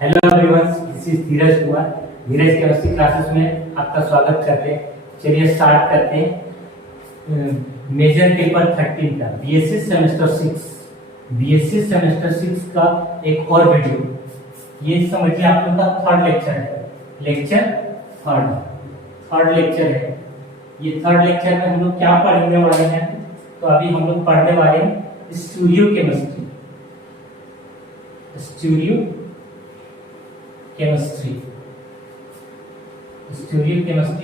Hello everyone, this is Dheeraj Kumar. Dheeraj chemistry classes में आपका स्वागत करते हैं। चलिए स्टार्ट करते हैं। मेजर पेपर 13 का बीएससी सेमेस्टर 6 का एक और वीडियो। ये समझिए आप लोग का थर्ड लेक्चर है। थर्ड लेक्चर है। ये थर्ड लेक्चर में हम लोग क्या पढ़ने वाले हैं? तो अभी हम लोग पढ़ने वाले हैं stereo chemistry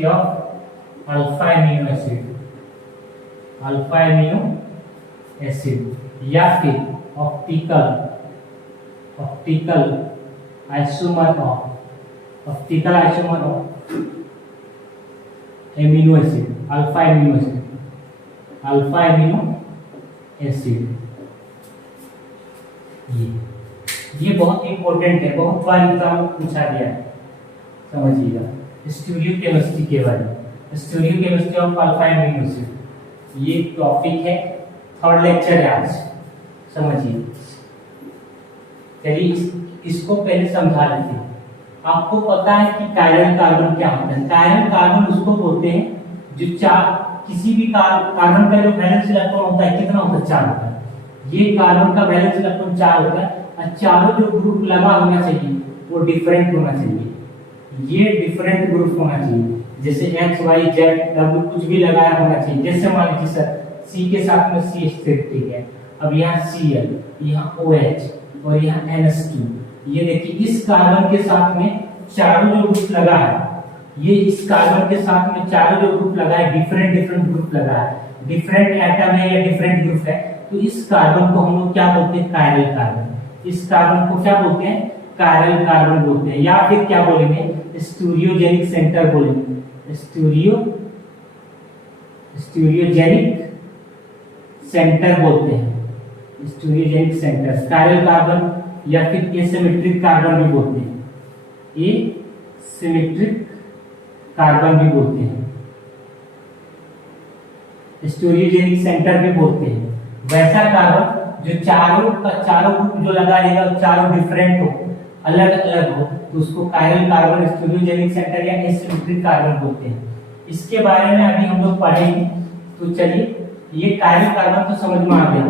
of alpha amino acid या फिर optical isomer of amino acid alpha amino acid. ये बहुत इंपॉर्टेंट है, बहुत बार एग्जाम पूछा गया है, समझिएगा। स्टीरियो केमिस्ट्री के बारे में, stereo chemistry of alpha amino acid ये टॉपिक है। थर्ड लेक्चर है आज, समझिए। चलिए इसको पहले समझा लेते हैं। आपको पता है कि कायरल कार्बन क्या होता है? कायरल कार्बन उसको बोलते हैं जो किसी भी कार्बन का जो वैलेंस इलेक्ट्रॉन होता है कितना होता है? 4 होता है। ये कार्बन का वैलेंस इलेक्ट्रॉन 4 होता है और चारों जो ग्रुप लगा होना चाहिए वो डिफरेंट होना चाहिए। ये डिफरेंट ग्रुप होना चाहिए, जैसे एक्स वाई जेड डब्ल्यू कुछ भी लगाया होना चाहिए। जैसे मान लीजिए सर सी के साथ में सी स्थिर, ठीक है। अब यहाँ Cl, यहाँ OH और यहाँ NH2। ये देखिए इस कार्बन के साथ में चारों जो ग्रुप लगा है, ये इस कार्बन के साथ में चारों जो ग्रुप लगा है डिफरेंट ग्रुप लगा है, डिफरेंट एटम है या डिफरेंट ग्रुप है। तो इस कार्बन को हम लोग क्या बोलते हैं? Chiral carbon. इस कार्बन को क्या बोलते हैं? कायरल कार्बन बोलते हैं, या फिर क्या बोलेंगे? स्टीरियोजेनिक सेंटर बोलेंगे। स्टीरियोजेनिक सेंटर बोलते हैं। स्टीरियोजेनिक सेंटर कायरल कार्बन या फिर एसिमेट्रिक कार्बन भी बोलते हैं। एसिमेट्रिक कार्बन भी बोलते हैं, स्टीरियोजेनिक सेंटर भी बोलते हैं। वैसा कार्बन जो चारों ग्रुप जो लगा रहेगा चारों डिफरेंट हो, अलग अलग हो, तो उसको कायरल कार्बन, स्टीरियोजेनिक सेंटर या एसिमेट्रिक कार्बन बोलते हैं। इसके बारे में अभी हम लोग पढ़ेंगे। तो चलिए, ये कायरल कार्बन तो समझ में आ गया।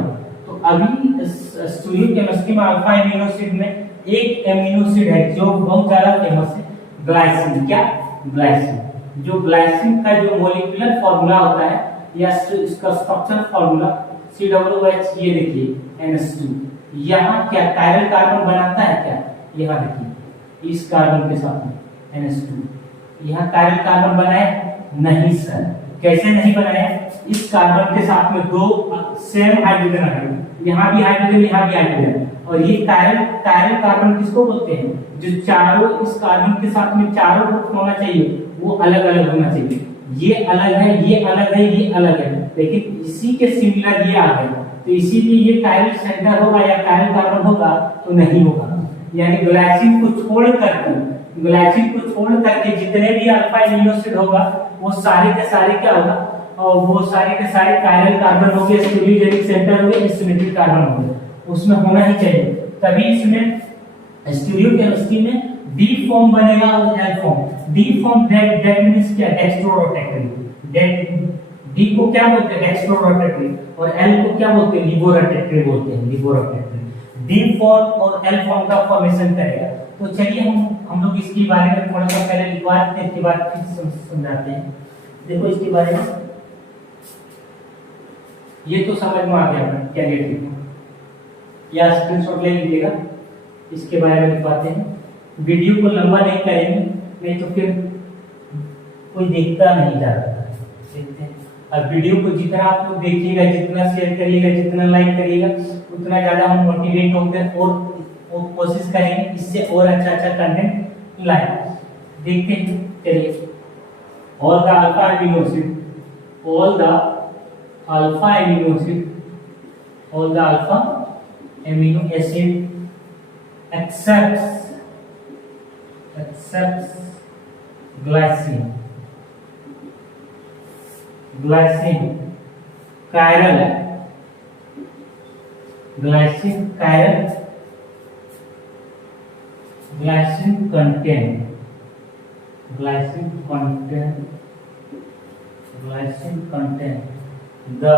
तो अभी स्टीरियो केमिस्ट्री में अल्फा एमिनो एसिड में एक एमिनो एसिड है जो बहुत ज्यादा फेमस है, ग्लाइसिन। क्या? ग्लाइसिन। जो ग्लाइसिन का जो मॉलिक्यूलर फार्मूला होता है या इसका स्ट्रक्चरल फार्मूला COOH, ये देखिए NH2। यहाँ क्या कायरल कार्बन बनाता है क्या? यहाँ देखिए इस कार्बन के साथ में NH2। यहाँ कायरल कार्बन बनाया? नहीं सर। कैसे नहीं बनाया? इस कार्बन के साथ में दो सेम हाइड्रोजन है, यहाँ भी हाइड्रोजन, यहाँ भी हाइड्रोजन। और ये कायरल कार्बन किसको बोलते हैं? जो चारों इस कार्बन के साथ में चारों ग्रुप होना चाहिए वो अलग अलग होना चाहिए। ये अलग है, ये अलग है, ये अलग है, लेकिन इसी के सिमिलर ये आ गए। तो इसीलिए ये कायरल सेंटर होगा या कायरल कार्बन होगा? तो नहीं होगा। यानी ग्लाइसिन को छोड़ करके जितने भी अल्फा एमिनो एसिड होगा वो सारे के सारे क्या होगा? और वो सारे के सारे कायरल कार्बन हो गए, स्टीरियोजेनिक सेंटर हो गए, एसिमेट्रिक कार्बन हो गए। उसमें होना ही चाहिए, तभी इसमें स्टीरियो केमिस्ट्री में डी फॉर्म बनेगा और L form. D form that means क्या? डेक्स्ट्रोरोटेटरी। डी को क्या बोलते हैं? डेक्स्ट्रोरोटेटरी। और एल को क्या बोलते हैं? लिबोरोटेटरी बोलते हैं, लिबोरोटेटरी। डी फॉर्म और एल फॉर्म का फॉर्मेशन करेगा। तो चलिए हम लोग इसके बारे में थोड़ा सा पहले लिखवा देते हैं, इसके बाद फिर समझाते हैं। देखो इसके बारे में, ये तो समझ में आ गया क्या लिखना, या स्क्रीनशॉट ले लीजिएगा। इसके बारे में लिखवाते हैं। वीडियो को लंबा नहीं करेंगे, नहीं तो फिर कोई देखता नहीं जाता। देखते हैं। और वीडियो को जितना आप लोग देखिएगा, जितना शेयर करिएगा, जितना लाइक करिएगा, उतना ज्यादा हम मोटिवेट होंगे और कोशिश करेंगे इससे और अच्छा कंटेंट लाएं। देखते हैं। चलिए, all the alpha amino acid accepts glycine chiral glycine contain the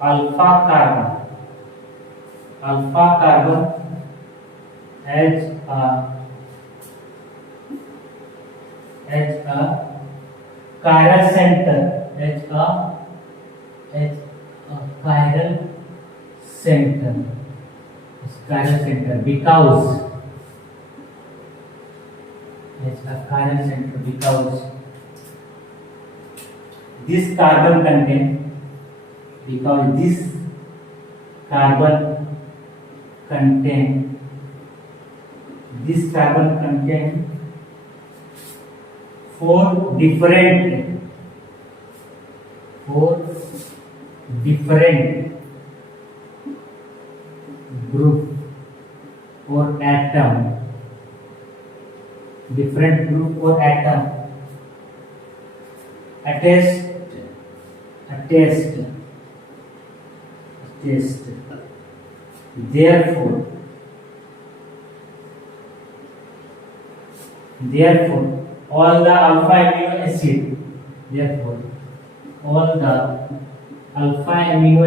alpha carbon as a chiral center because this carbon contain four different group or atom attached. Therefore all the alpha amino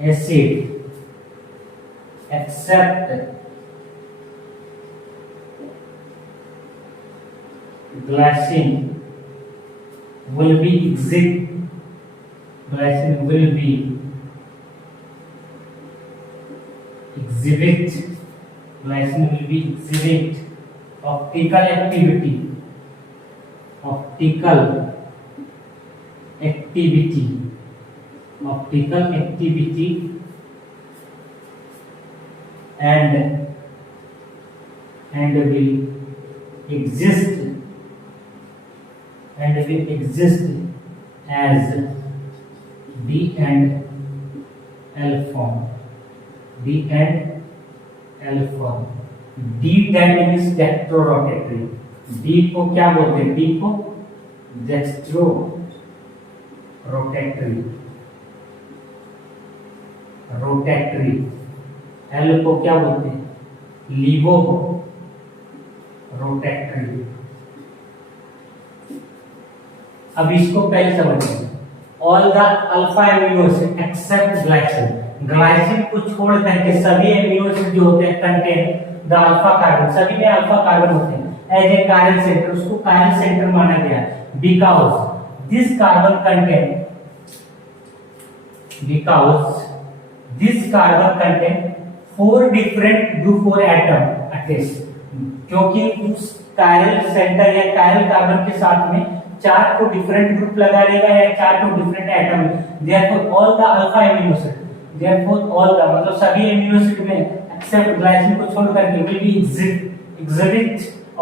acid except glycine will be exhibit optical activity and will exist as D and L form. D that means dextrorotatory. D को क्या बोलते हैं? D को dextrorotatory. L को क्या बोलते हैं? Levorotatory. अब इसको पहले समझिए. All the alpha amino acid except glycine को छोड़ करके सभी एमिनो एसिड जो होते हैं कंटेन द अल्फा कार्बन, सभी में अल्फा कार्बन होते हैं एज ए कायरल सेंटर. उसको कायरल सेंटर माना गया because this carbon contain four different group और एटम अटैच्ड. क्योंकि उस कायरल सेंटर या कायरल कार्बन के साथ में चार को डिफरेंट ग्रुप लगा रहेगा या चार को different atom. Therefore all the alpha amino acid मतलब सभी एमिनो एसिड में एक्सेप्ट ग्लाइसिन को छोड़ करके will be exhibit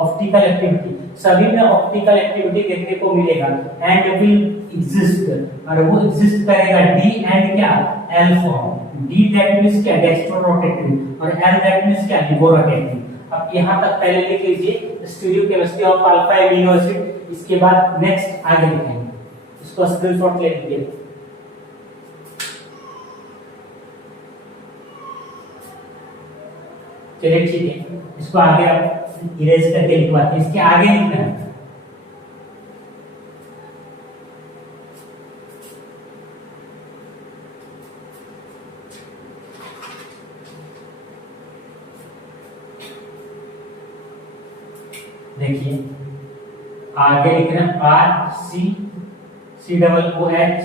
optical activity. सभी में ऑप्टिकल एक्टिविटी देखने को मिलेगा एंड विल एग्जिस्ट, और वो एग्जिस्ट करेगा डी एंड क्या L form. D that means क्या डेक्स्ट्रोरोटेटरी और एल दैट मींस क्या लिवोरोटेटरी. अब यहां तक पहले लिख लीजिए stereochemistry of alpha amino acid. इसके बाद नेक्स्ट आगे लिखेंगे. इसको स्क्रीनशॉट ले लीजिए. चलिए ठीक है, इसको आगे आप इरेज करके लिखवाते हैं. इसके आगे लिखना है देखिए आगे लिखना RCOOH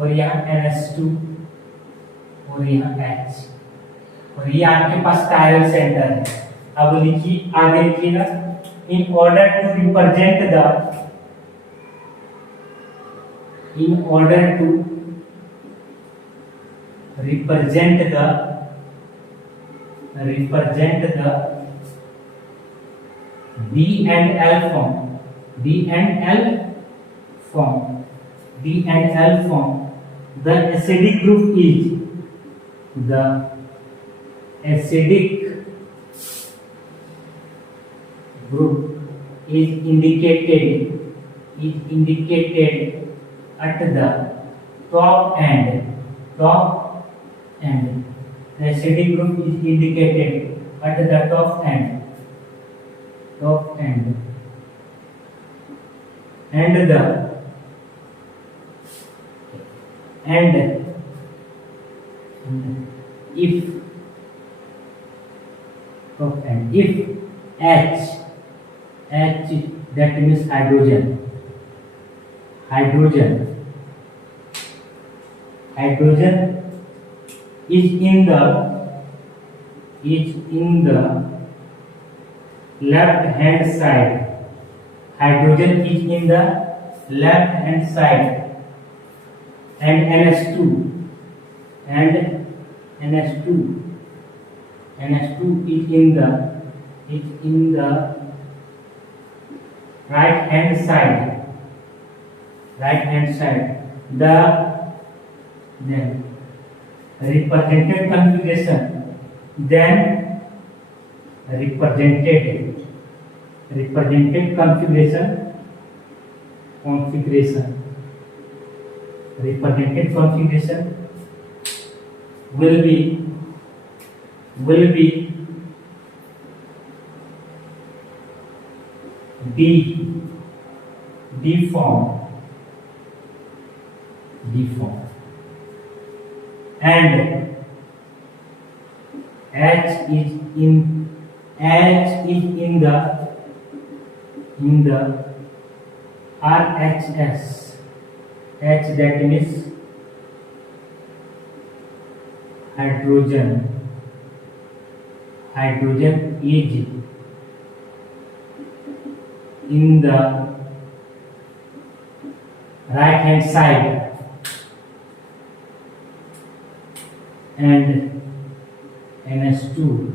और यहाँ NH2 और यहाँ H और ये आपके पास कायरल सेंटर है. अब लिखिए आगे लिखिएगा in order to represent the D and L form, the acidic group is indicated at the top end. The acidic group is indicated at the top end. Top end. And the and if top end, if H that means hydrogen is in the left hand side. Hydrogen is in the left hand side, and NH2 is in the right hand side. The represented configuration, represented configuration will be D form, and H is in the RHS. H that means hydrogen is in the right hand side, and NH2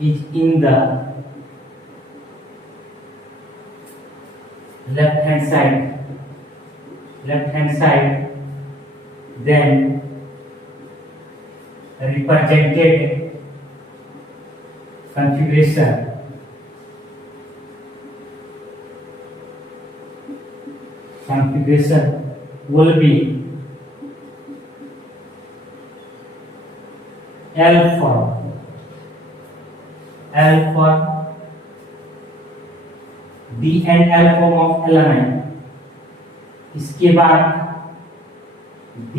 is in the left hand side. Then represented configuration will be L form, D and L form of alanine. इसके बाद D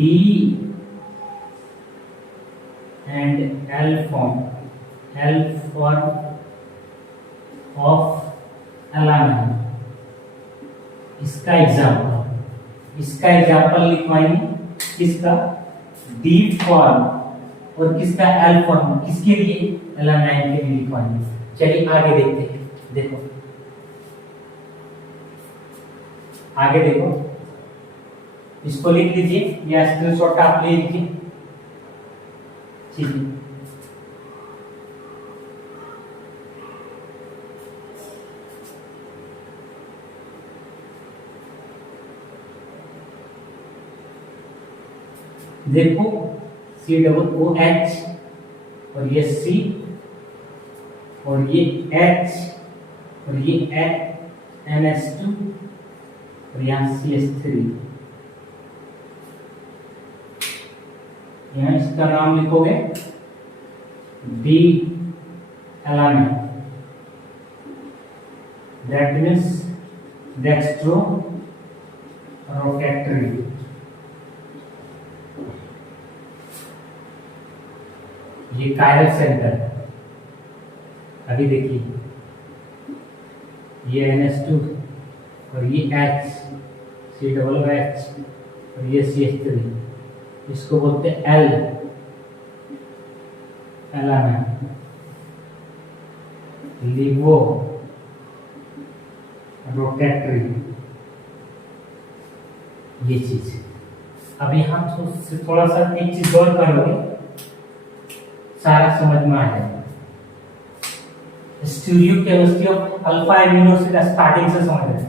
and L form of alanine. इसका example लिखवाएंगे। इसका D form और किसका L form, किसके लिए? Alanine के लिए लिखवाएंगे। चलिए आगे देखते हैं। देखो आगे देखो, इसको लिख लीजिए या स्क्रीनशॉट आप ले लीजिए। ठीक है, देखो COOH और ये C और ये H और ये NH2 और यहाँ CH3। यहाँ इसका नाम लिखोगे D alanine, that means dextro refractory। ये कायरल सेंटर, अभी देखिए ये NH2 और ये H COOH और ये CH3, इसको बोलते हैं L एलानाइन, लिवो रोटेटरी, ये चीज। अब यहाँ थोड़ा सा एक चीज और करोगे, सारा समझ में आ जाएगा। Stereo chemistry of alpha amino acid starting से समझ रहे हैं।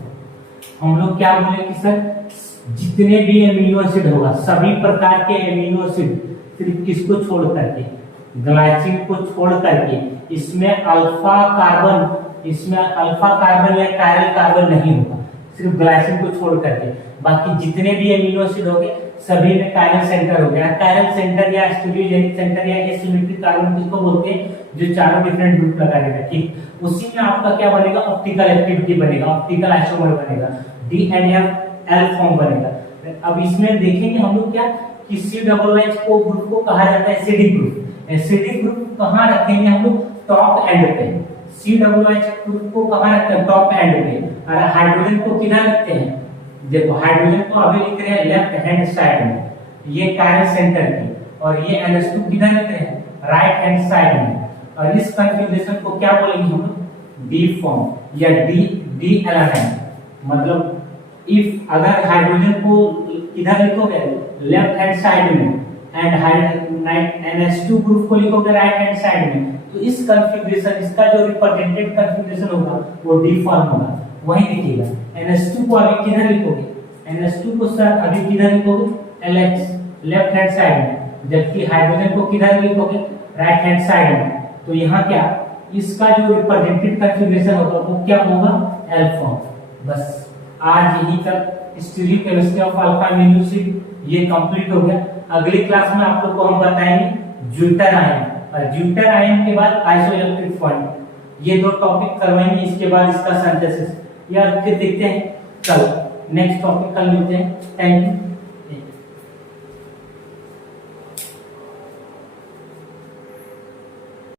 हम लोग क्या बोले कि सर जितने भी एमिनो एसिड होगा, सभी प्रकार के एमिनो एसिड, सिर्फ किसको छोड़ करके, ग्लाइसिन को छोड़ करके, इसमें अल्फा कार्बन या कायरल कार्बन नहीं होगा, सिर्फ ग्लाइसिन को छोड़ करके। बाकी जितने भी एमिनो एसिड होंगे सभी में कायरल सेंटर हो गया। कायरल सेंटर या स्टीरियोजेनिक सेंटर या एसिमेट्रिक कार्बन किसको बोलते हैं, जो चारों डिफरेंट ग्रुप लगा देगा। ठीक, उसी में आपका क्या बनेगा, ऑप्टिकल एक्टिविटी बनेगा, ऑप्टिकल आइसोमर बनेगा, D and F L form बनेगा। अब इसमें देखेंगे हम लोग क्या कि COOH को ग्रुप को कहा जाता है एसिडिक ग्रुप। एसिडिक ग्रुप कहाँ रखेंगे हम लोग, टॉप एंड पे। COOH ग्रुप को कहाँ रखते हैं, टॉप एंड पे। और हाइड्रोजन को किधर रखते हैं, देखो हाइड्रोजन को अभी लिख रहे हैं लेफ्ट हैंड साइड में, ये कायरल सेंटर की, और ये NH2 किधर लिख रहे हैं, राइट हैंड साइड में। और इस कॉन्फ़िगरेशन को क्या बोलेंगे हम लोग, डी फॉर्म या डी एलानाइन। मतलब इफ अगर हाइड्रोजन को किधर लिखोगे, लेफ्ट हैंड साइड में, एंड NH2 ग्रुप को लिखोगे राइट हैंड साइड में, तो इस कॉन्फ़िगरेशन, इसका जो रिप्रेजेंटेड कॉन्फ़िगरेशन होगा वो डी फॉर्म होगा, वही दिखेगा। NH2 को अभी किधर लिखोगे, NH2 को सर अभी किधर लिखोगे, LH लेफ्ट हैंड साइड में, जबकि हाइड्रोजन को किधर लिखोगे, राइट हैंड साइड में। तो यहाँ क्या, इसका जो रिप्रेजेंटेड कॉन्फ़िगरेशन होगा वो क्या होगा, एल फॉर्म। बस आज यहीं तक stereochemistry of alpha amino acid ये कंप्लीट हो गया। अगली क्लास में आप लोग को हम बताएंगे ज्यूटर आयन, और ज्यूटर आयन के बाद आइसोइलेक्ट्रिक फॉर्म, ये दो टॉपिक करवाएंगे। इसके बाद इसका सिंथेसिस, या फिर देखते हैं कल नेक्स्ट टॉपिक कल मिलते हैं। Thank you.